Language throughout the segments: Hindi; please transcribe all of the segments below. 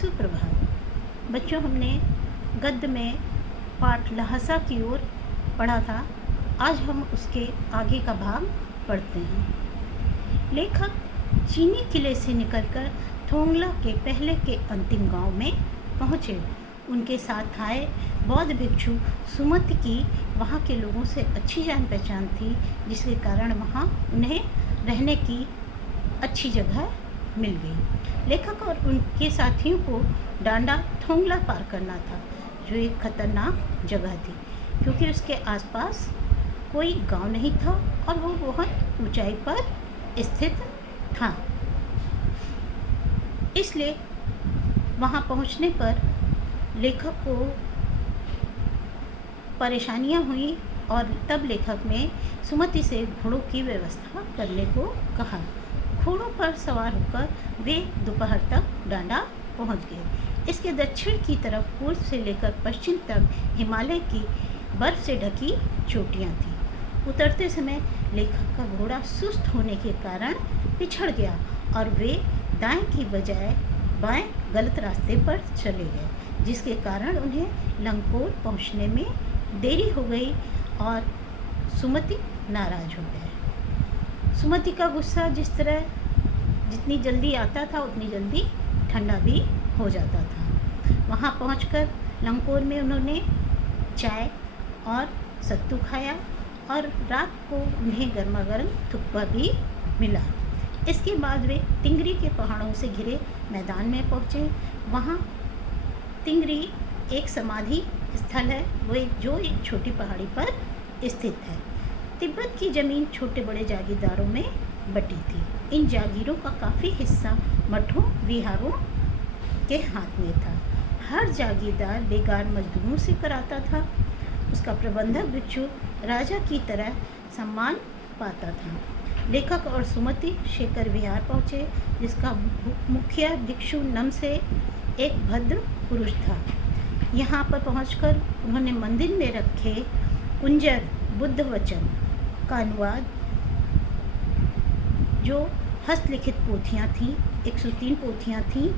सुप्रभात बच्चों, हमने गद्य में पाठ लहसा की ओर पढ़ा था। आज हम उसके आगे का भाग पढ़ते हैं। लेखक चीनी किले से निकलकर थोंगला के पहले के अंतिम गांव में पहुँचे। उनके साथ आए बौद्ध भिक्षु सुमति की वहाँ के लोगों से अच्छी जान पहचान थी, जिसके कारण वहाँ उन्हें रहने की अच्छी जगह मिल गई। लेखक और उनके साथियों को डांडा थोंगला पार करना था, जो एक खतरनाक जगह थी, क्योंकि उसके आसपास कोई गांव नहीं था और वो बहुत ऊंचाई पर स्थित था। इसलिए वहां पहुंचने पर लेखक को परेशानियां हुई और तब लेखक ने सुमति से घोड़ों की व्यवस्था करने को कहा। घोड़ों पर सवार होकर वे दोपहर तक डांडा पहुंच गए। इसके दक्षिण की तरफ पूर्व से लेकर पश्चिम तक हिमालय की बर्फ से ढकी चोटियां थीं। उतरते समय लेखक का घोड़ा सुस्त होने के कारण पिछड़ गया और वे दाएं की बजाय बाएं गलत रास्ते पर चले गए, जिसके कारण उन्हें लंगकोट पहुंचने में देरी हो गई और सुमति नाराज हो गए। सुमति का गुस्सा जितनी जल्दी आता था उतनी जल्दी ठंडा भी हो जाता था। वहाँ पहुंचकर लंगकोट में उन्होंने चाय और सत्तू खाया और रात को उन्हें गर्मा गर्म थुक्पा भी मिला। इसके बाद वे तिंगरी के पहाड़ों से घिरे मैदान में पहुँचे। वहाँ तिंगरी एक समाधि स्थल है, जो एक छोटी पहाड़ी पर स्थित है। तिब्बत की ज़मीन छोटे बड़े जागीरदारों में बटी थी। इन जागीरों का काफ़ी हिस्सा मठों विहारों के हाथ में था। हर जागीरदार बेगार मजदूरों से कराता था। उसका प्रबंधक भिक्षु राजा की तरह सम्मान पाता था। लेखक और सुमति शेखर विहार पहुँचे, जिसका मुखिया भिक्षु नम से एक भद्र पुरुष था। यहाँ पर पहुंचकर उन्होंने मंदिर में रखे कुंजर बुद्ध वचन का अनुवाद, जो हस्तलिखित पोथियाँ थीं, 103 पोथियाँ थीं,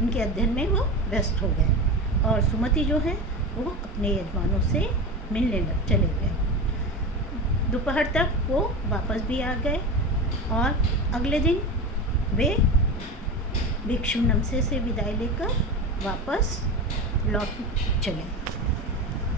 उनके अध्ययन में वो व्यस्त हो गए और सुमति जो है वो अपने यजमानों से मिलने चले गए। दोपहर तक वो वापस भी आ गए और अगले दिन वे भिक्षु नमसे से विदाई लेकर वापस लौट चले।